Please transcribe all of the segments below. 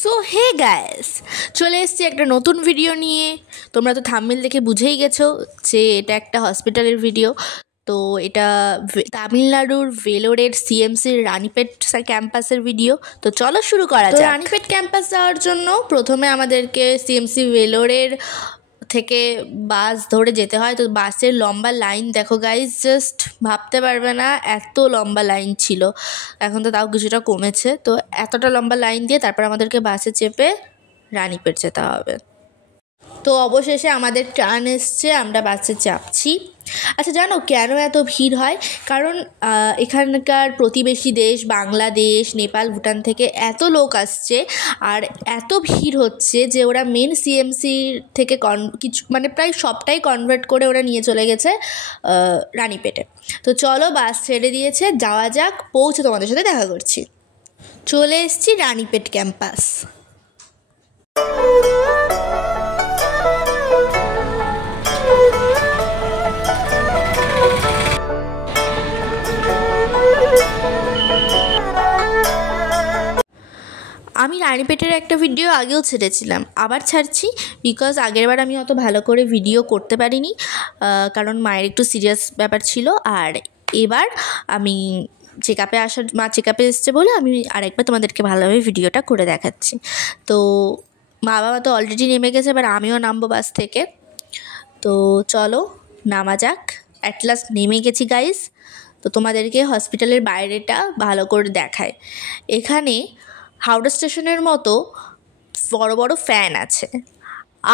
So hey guys, চলে এসেছি একটা নতুন ভিডিও নিয়ে। তোমরা তো থাম্বনেল দেখে বুঝেই গেছো যে এটা একটা হসপিটালের ভিডিও। তো এটা তামিলনাড়ুর ভেলোরের সিএমসির রানীপেট ক্যাম্পাসের ভিডিও। তো চলো শুরু করা যাক। রানীপেট ক্যাম্পাস যাওয়ার জন্য প্রথমে আমাদেরকে সিএমসি ভেলোরের থেকে বাস ধরে যেতে হয়। তো বাসের লম্বা লাইন দেখো গাইজ, জাস্ট ভাবতে পারবে না এত লম্বা লাইন ছিল। এখন তো তাও কিছুটা কমেছে। তো এতটা লম্বা লাইন দিয়ে তারপর আমাদেরকে বাসে চেপে রানীপেট যেতে হবে। তো অবশেষে আমাদের ট্রেন এসছে, আমরা বাসে চাপছি। আচ্ছা জানো কেন এত ভিড় হয়? কারণ এখানকার প্রতিবেশী দেশ বাংলাদেশ, নেপাল, ভুটান থেকে এত লোক আসছে আর এত ভিড় হচ্ছে যে ওরা মেন সিএমসি থেকে কিছু প্রায় সবটাই কনভার্ট করে ওরা নিয়ে চলে গেছে রানীপেটে। তো চলো বাস ছেড়ে দিয়েছে, যাওয়া যাক, পৌঁছে তোমাদের সাথে দেখা করছি। চলে এসেছি রানীপেট ক্যাম্পাস। আমি রানীপেটের একটা ভিডিও আগেও ছেড়েছিলাম, আবার ছাড়ছি বিকজ আগেরবার আমি অত ভালো করে ভিডিও করতে পারিনি, কারণ মায়ের একটু সিরিয়াস ব্যাপার ছিল। আর এবার আমি মা চেক আপে এসছে বলে আমি আরেকবার তোমাদেরকে ভালোভাবে ভিডিওটা করে দেখাচ্ছি। তো মা বাবা তো অলরেডি নেমে গেছে, এবার আমিও নামবো বাস থেকে। তো চলো নামা যাক। অ্যাট লাস্ট নেমে গেছি গাইস। তো তোমাদেরকে হসপিটালের বাইরেটা ভালো করে দেখায়। এখানে হাওড়া স্টেশনের মতো বড় বড় ফ্যান আছে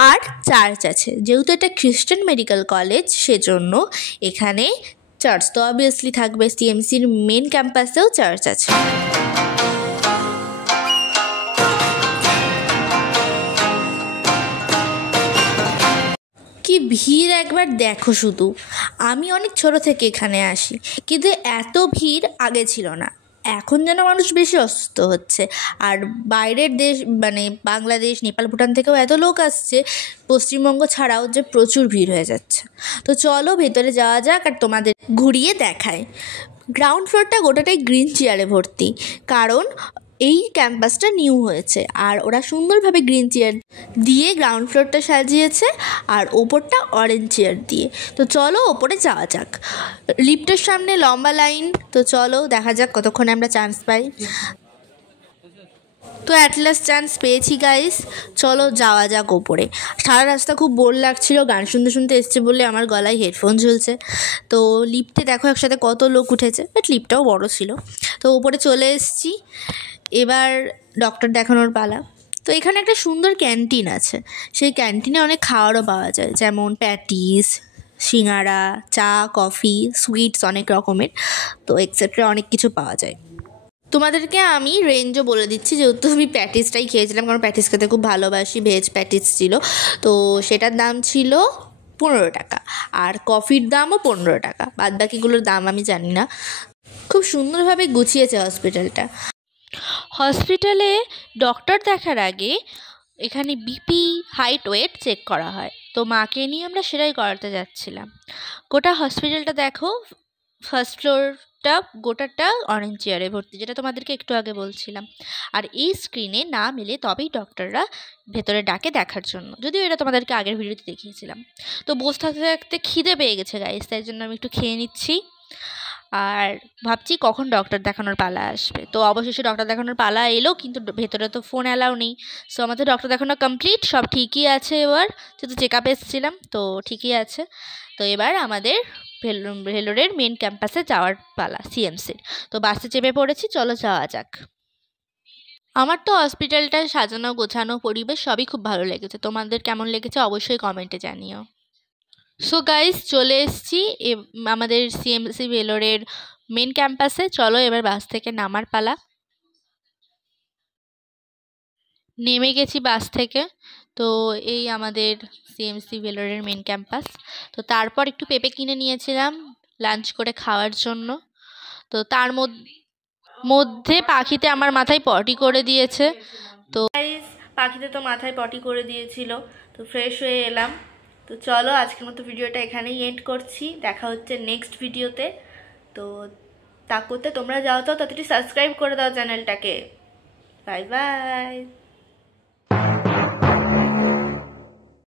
আর চার্চ আছে। যেহেতু এটা খ্রিস্টান মেডিকেল কলেজ সেজন্য এখানে চার্চ তো অবভিয়াসলি থাকবে। সিএমসির মেন ক্যাম্পাসেও চার্চ আছে। কি ভিড় একবার দেখো শুধু। আমি অনেক ছোট থেকে এখানে আসি, কিন্তু এত ভিড় আগে ছিল না। এখন যেন মানুষ বেশি অসুস্থ হচ্ছে। আর বাইরের দেশ বাংলাদেশ, নেপাল, ভুটান থেকেও এত লোক আসছে পশ্চিমবঙ্গ ছাড়াও, যে প্রচুর ভিড় হয়ে যাচ্ছে। তো চলো ভেতরে যাওয়া যাক আর তোমাদের ঘুরিয়ে দেখায়। গ্রাউন্ড ফ্লোরটা গোটাটাই গ্রিন চেয়ারে ভর্তি, কারণ এই ক্যাম্পাসটা নিউ হয়েছে আর ওরা সুন্দরভাবে গ্রিন চেয়ার দিয়ে গ্রাউন্ড ফ্লোরটা সাজিয়েছে আর ওপরটা অরেঞ্জ চেয়ার দিয়ে। তো চলো ওপরে যাওয়া যাক। লিফটের সামনে লম্বা লাইন। তো চলো দেখা যাক কতক্ষণে আমরা চান্স পাই। তো অ্যাট লাস্ট চান্স পেয়েছি গাইস। চলো যাওয়া যাক ওপরে। সারা রাস্তা খুব বোর লাগছিল, গান শুনতে শুনতে এসছে বলে আমার গলায় হেডফোন ঝুলছে। তো লিফটে দেখো একসাথে কত লোক উঠেছে, বাট লিফটটাও বড় ছিল। তো ওপরে চলে এসেছি, এবার ডক্টর দেখানোর পালা। তো এখানে একটা সুন্দর ক্যান্টিন আছে। সেই ক্যান্টিনে অনেক খাবারও পাওয়া যায়, যেমন প্যাটিস, সিঙ্গারা, চা, কফি, সুইটস অনেক রকমের, তো এক্সেট্রা অনেক কিছু পাওয়া যায়। তোমাদেরকে আমি রেঞ্জও বলে দিচ্ছি, যেহেতু আমি প্যাটিসটাই খেয়েছিলাম, কারণ প্যাটিস খেতে খুব ভালোবাসি। ভেজ প্যাটিস ছিল, তো সেটার দাম ছিল 15 টাকা, আর কফির দামও 15 টাকা। বাদ বাকিগুলোর দাম আমি জানি না। খুব সুন্দরভাবে গুছিয়েছে হসপিটালটা। হসপিটালে ডক্টর দেখার আগে এখানে বিপি, হাইট, ওয়েট চেক করা হয়। তো মাকে নিয়ে আমরা সেটাই করাতে যাচ্ছিলাম। গোটা হসপিটালটা দেখো, ফার্স্ট ফ্লোরটা গোটাটা অরেঞ্জ চেয়ারে ভর্তি, যেটা তোমাদেরকে একটু আগে বলছিলাম। আর এই স্ক্রিনে নাম এলে তবেই ডক্টররা ভেতরে ডাকে দেখার জন্য, যদিও এটা তোমাদেরকে আগের ভিডিওতে দেখিয়েছিলাম। তো বসে থাকতে থাকতে খিদে পেয়ে গেছে গাইস, তাই জন্য আমি একটু খেয়ে নিচ্ছি আর ভাবছি কখন ডক্টর দেখানোর পালা আসবে। তো অবশেষে ডক্টর দেখানোর পালা এলো, কিন্তু ভেতরে তো ফোন অ্যালাউ নেই। সো আমাদের ডক্টর দেখানো কমপ্লিট, সব ঠিকই আছে। এবার যেহেতু চেক আপে এসেছিলাম তো ঠিকই আছে। তো এবার আমাদের ভেলোরের মেন ক্যাম্পাসে যাওয়ার পালা, সিএমসির। তো বাসে চেপে পড়েছি, চলো যাওয়া যাক। আমার তো হসপিটালটা সাজানো গোছানো পরিবেশ সবই খুব ভালো লেগেছে। তোমাদের কেমন লেগেছে অবশ্যই কমেন্টে জানিও। সো গাইস চলে এসেছি আমাদের সিএমসি ভেলোরের মেন ক্যাম্পাসে। চলো এবার বাস থেকে নামার পালা। নেমে গেছি বাস থেকে। তো এই আমাদের সিএমসি ভেলোরের মেন ক্যাম্পাস। তো তারপর একটু পেঁপে কিনে নিয়েছিলাম লাঞ্চ করে খাওয়ার জন্য। তো তার মধ্যে পাখিতে আমার মাথায় পটি করে দিয়েছে। তো গাইস পাখিতে তো মাথায় পটি করে দিয়েছিল, তো ফ্রেশ হয়ে এলাম। তো চলো আজকের মতো ভিডিওটা এখানেই এন্ড করছি। দেখা হচ্ছে নেক্সট ভিডিওতে। তো তা করতে তোমরা যাও তো তাড়াতাড়ি সাবস্ক্রাইব করে দাও চ্যানেলটাকে। Bye bye.